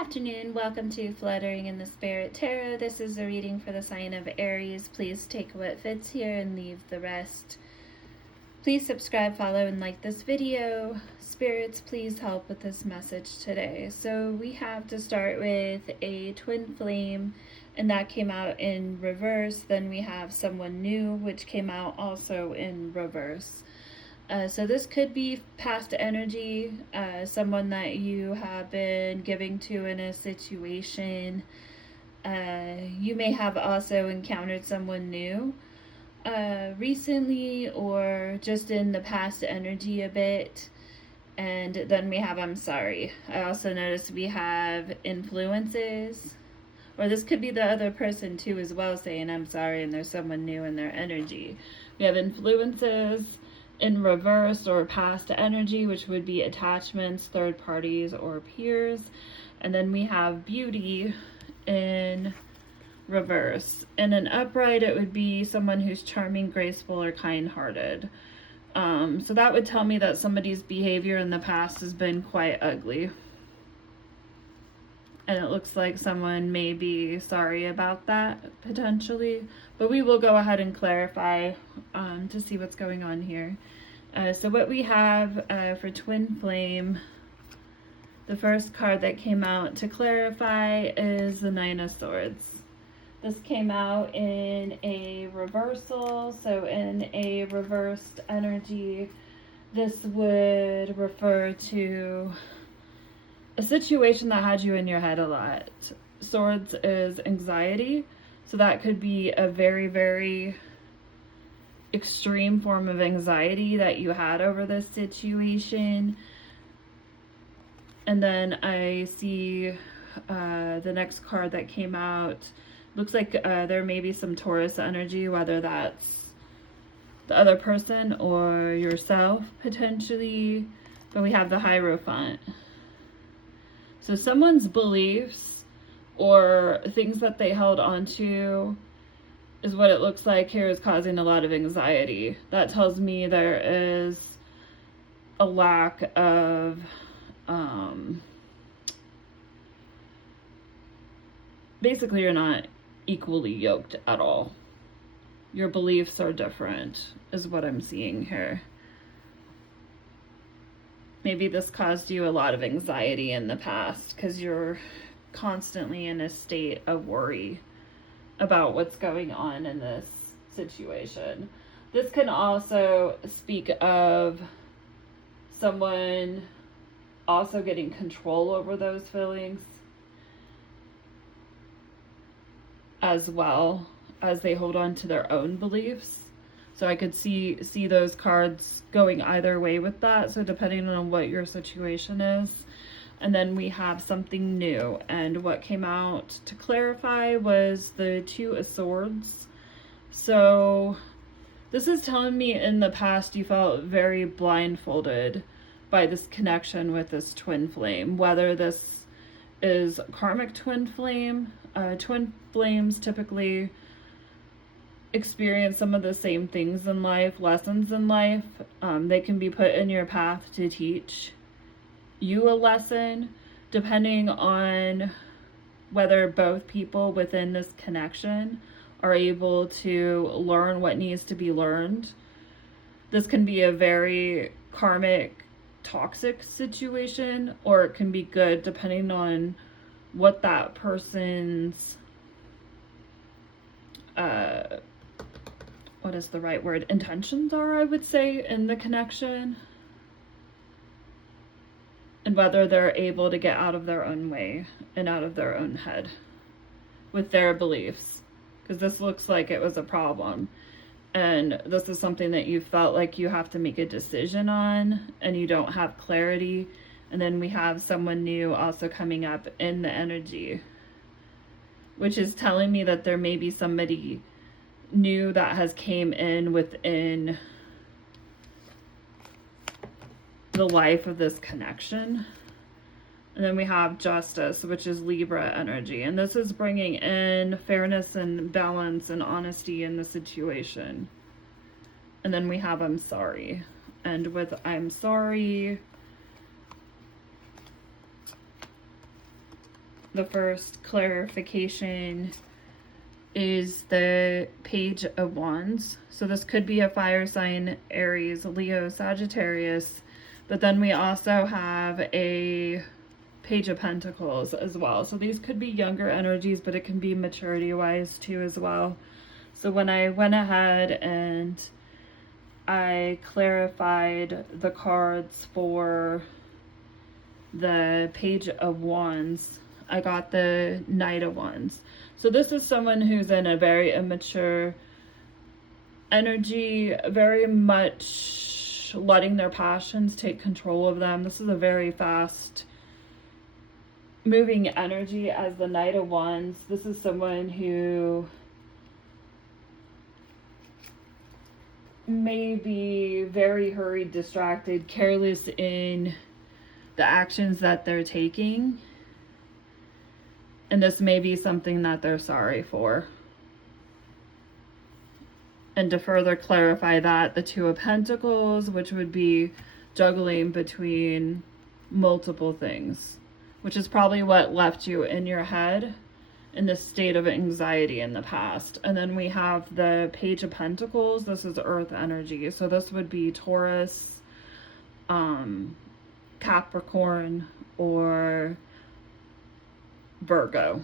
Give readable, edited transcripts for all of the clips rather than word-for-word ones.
afternoon. Welcome to Fluttering in the Spirit Tarot. This is a reading for the sign of Aries. Please take what fits here and leave the rest. Please subscribe, follow, and like this video. Spirits, please help with this message today. So we have to start with a twin flame, and that came out in reverse. Then we have someone new, which came out also in reverse. So this could be past energy, someone that you have been giving to in a situation. You may have also encountered someone new recently, or just in the past energy a bit. And then we have I'm sorry. I also noticed we have influences, or this could be the other person too as well saying I'm sorry, and there's someone new in their energy. We have influences in reverse, or past energy, which would be attachments, third parties, or peers. And then we have beauty in reverse. In an upright, it would be someone who's charming, graceful, or kind-hearted. So that would tell me that somebody's behavior in the past has been quite ugly. And it looks like someone may be sorry about that, potentially. But we will go ahead and clarify to see what's going on here. So what we have for Twin Flame, the first card that came out to clarify is the Nine of Swords. This came out in a reversal, so in a reversed energy, this would refer to a situation that had you in your head a lot. Swords is anxiety, so that could be a very, very extreme form of anxiety that you had over this situation. And then I see the next card that came out. Looks like there may be some Taurus energy, whether that's the other person or yourself potentially. But we have the Hierophant. So someone's beliefs or things that they held on to is what it looks like here is causing a lot of anxiety. That tells me there is a lack of basically you're not equally yoked at all. Your beliefs are different is what I'm seeing here. Maybe this caused you a lot of anxiety in the past because you're constantly in a state of worry about what's going on in this situation. This can also speak of someone also getting control over those feelings as well as they hold on to their own beliefs. So I could see those cards going either way with that. So depending on what your situation is. And then we have something new. And what came out to clarify was the Two of Swords. So this is telling me in the past you felt very blindfolded by this connection with this twin flame. Whether this is karmic twin flame. Twin flames typically experience some of the same things in life, lessons in life. They can be put in your path to teach you a lesson, depending on whether both people within this connection are able to learn what needs to be learned. This can be a very karmic, toxic situation, or it can be good depending on what that person's what is the right word? Intentions are, I would say, in the connection. And whether they're able to get out of their own way and out of their own head with their beliefs. Because this looks like it was a problem. And this is something that you felt like you have to make a decision on and you don't have clarity. And then we have someone new also coming up in the energy, which is telling me that there may be somebody new that has came in within the life of this connection. And then we have Justice, which is Libra energy, and this is bringing in fairness and balance and honesty in the situation. And then we have I'm sorry, and with I'm sorry, the first clarification is the Page of Wands. So this could be a fire sign, Aries, Leo, Sagittarius, but then we also have a Page of Pentacles as well. So these could be younger energies, but it can be maturity wise too as well. So when I went ahead and I clarified the cards for the Page of Wands, I got the Knight of Wands. So this is someone who's in a very immature energy, very much letting their passions take control of them. This is a very fast moving energy as the Knight of Wands. This is someone who may be very hurried, distracted, careless in the actions that they're taking. And this may be something that they're sorry for. And to further clarify that, the Two of Pentacles, which would be juggling between multiple things, which is probably what left you in your head in this state of anxiety in the past. And then we have the Page of Pentacles. This is earth energy. So this would be Taurus, Capricorn, or Virgo.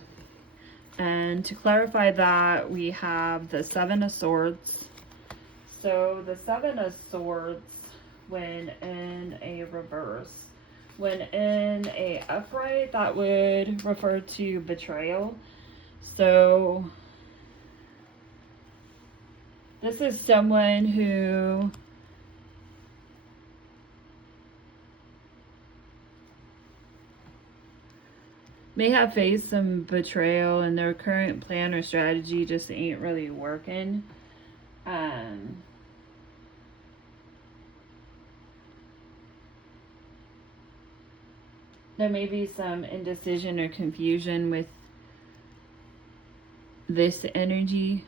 And to clarify that, we have the Seven of Swords. So the Seven of Swords, when in a reverse, when in a upright, that would refer to betrayal. So this is someone who may have faced some betrayal and their current plan or strategy just ain't really working. There may be some indecision or confusion with this energy.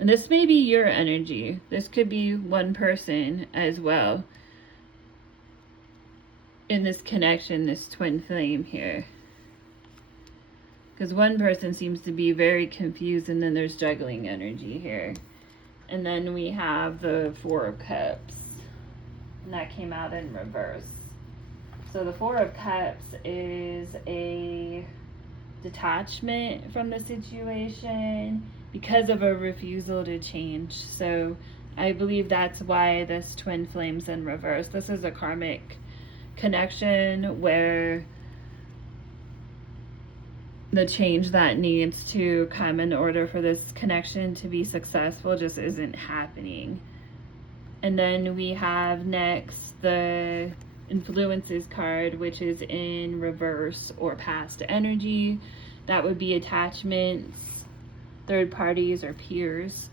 And this may be your energy. This could be one person as well in this connection, this twin flame here. Because one person seems to be very confused, and then there's juggling energy here. And then we have the Four of Cups. And that came out in reverse. So the Four of Cups is a detachment from the situation because of a refusal to change. So I believe that's why this twin flame's in reverse. This is a karmic connection where the change that needs to come in order for this connection to be successful just isn't happening. And then we have next the Influences card, which is in reverse or past energy. That would be attachments, third parties, or peers.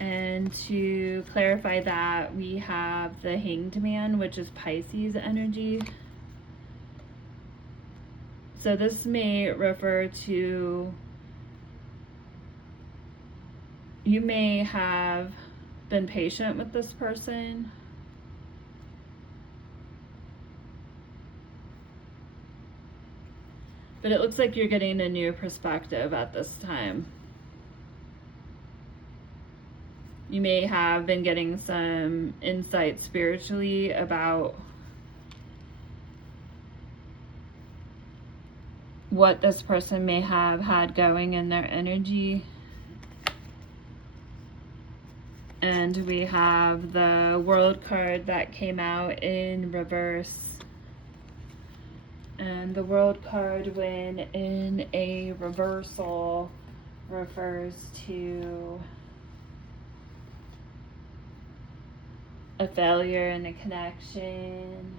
And to clarify that, we have the Hanged Man, which is Pisces energy. So this may refer to, you may have been patient with this person, but it looks like you're getting a new perspective at this time. You may have been getting some insight spiritually about what this person may have had going in their energy. And we have the World card that came out in reverse. And the World card, when in a reversal, refers to a failure in a connection,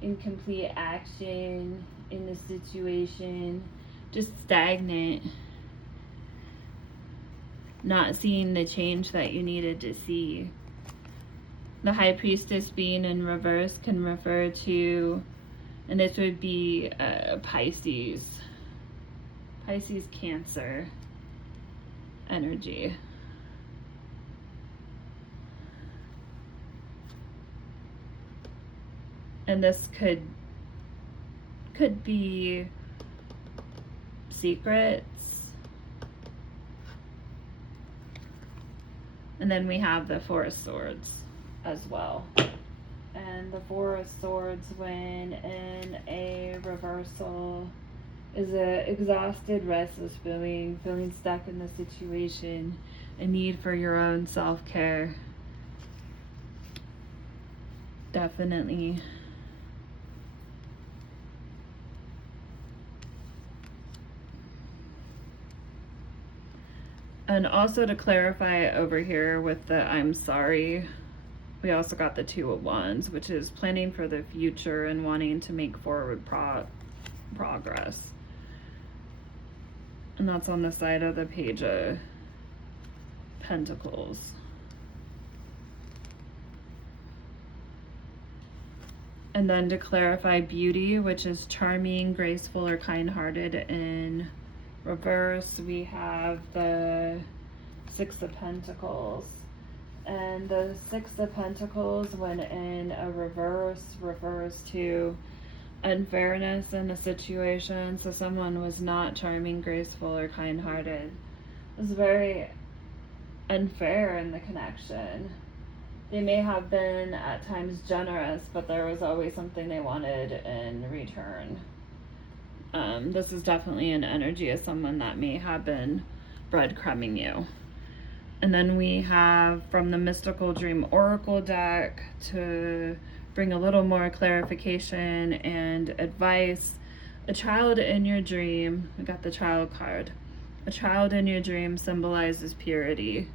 incomplete action in the situation, just stagnant, not seeing the change that you needed to see. The High Priestess being in reverse can refer to, and this would be Pisces, Cancer energy. And this could Could be secrets. And then we have the Four of Swords as well. And the Four of Swords, when in a reversal, is a exhausted, restless feeling stuck in the situation, a need for your own self-care. Definitely. And also to clarify over here with the I'm sorry, we also got the Two of Wands, which is planning for the future and wanting to make forward progress. And that's on the side of the Page of Pentacles. And then to clarify beauty, which is charming, graceful, or kind-hearted in reverse, we have the Six of Pentacles. And the Six of Pentacles, when in a reverse, refers to unfairness in a situation. So someone was not charming, graceful, or kind-hearted. It was very unfair in the connection. They may have been at times generous, but there was always something they wanted in return. This is definitely an energy of someone that may have been breadcrumbing you. And then we have from the Mystical Dream Oracle deck to bring a little more clarification and advice. A child in your dream, we got the Child card. A child in your dream symbolizes purity,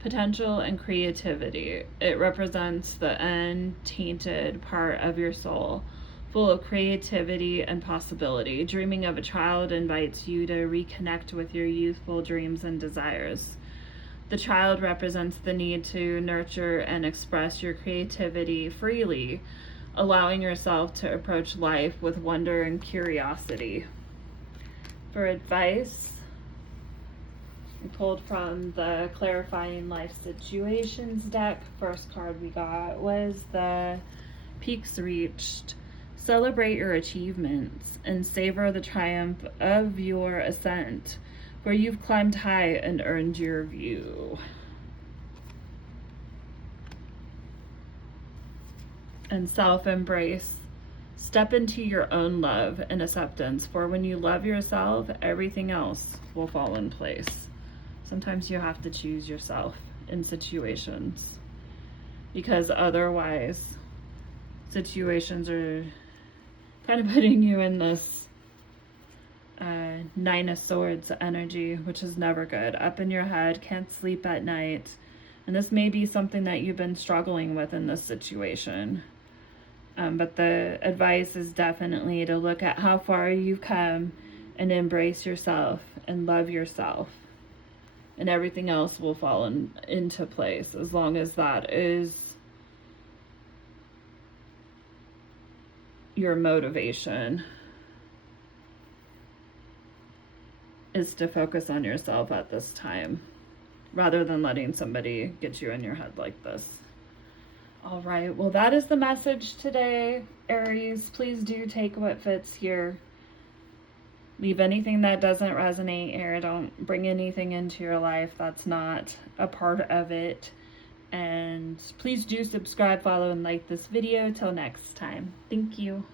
potential, and creativity. It represents the untainted part of your soul, full of creativity and possibility. Dreaming of a child invites you to reconnect with your youthful dreams and desires. The child represents the need to nurture and express your creativity freely, allowing yourself to approach life with wonder and curiosity. For advice, we pulled from the Clarifying Life Situations deck. First card we got was the Peaks Reached. Celebrate your achievements and savor the triumph of your ascent, where you've climbed high and earned your view. And self-embrace. Step into your own love and acceptance, for when you love yourself, everything else will fall in place. Sometimes you have to choose yourself in situations, because otherwise situations are kind of putting you in this Nine of Swords energy, which is never good. Up in your head, can't sleep at night. And this may be something that you've been struggling with in this situation. But the advice is definitely to look at how far you've come and embrace yourself and love yourself. And everything else will fall into place, as long as that is your motivation, is to focus on yourself at this time, rather than letting somebody get you in your head like this. All right, well, that is the message today, Aries. Please do take what fits here. Leave anything that doesn't resonate here. Don't bring anything into your life that's not a part of it. And please do subscribe, follow, and like this video. Till next time. Thank you.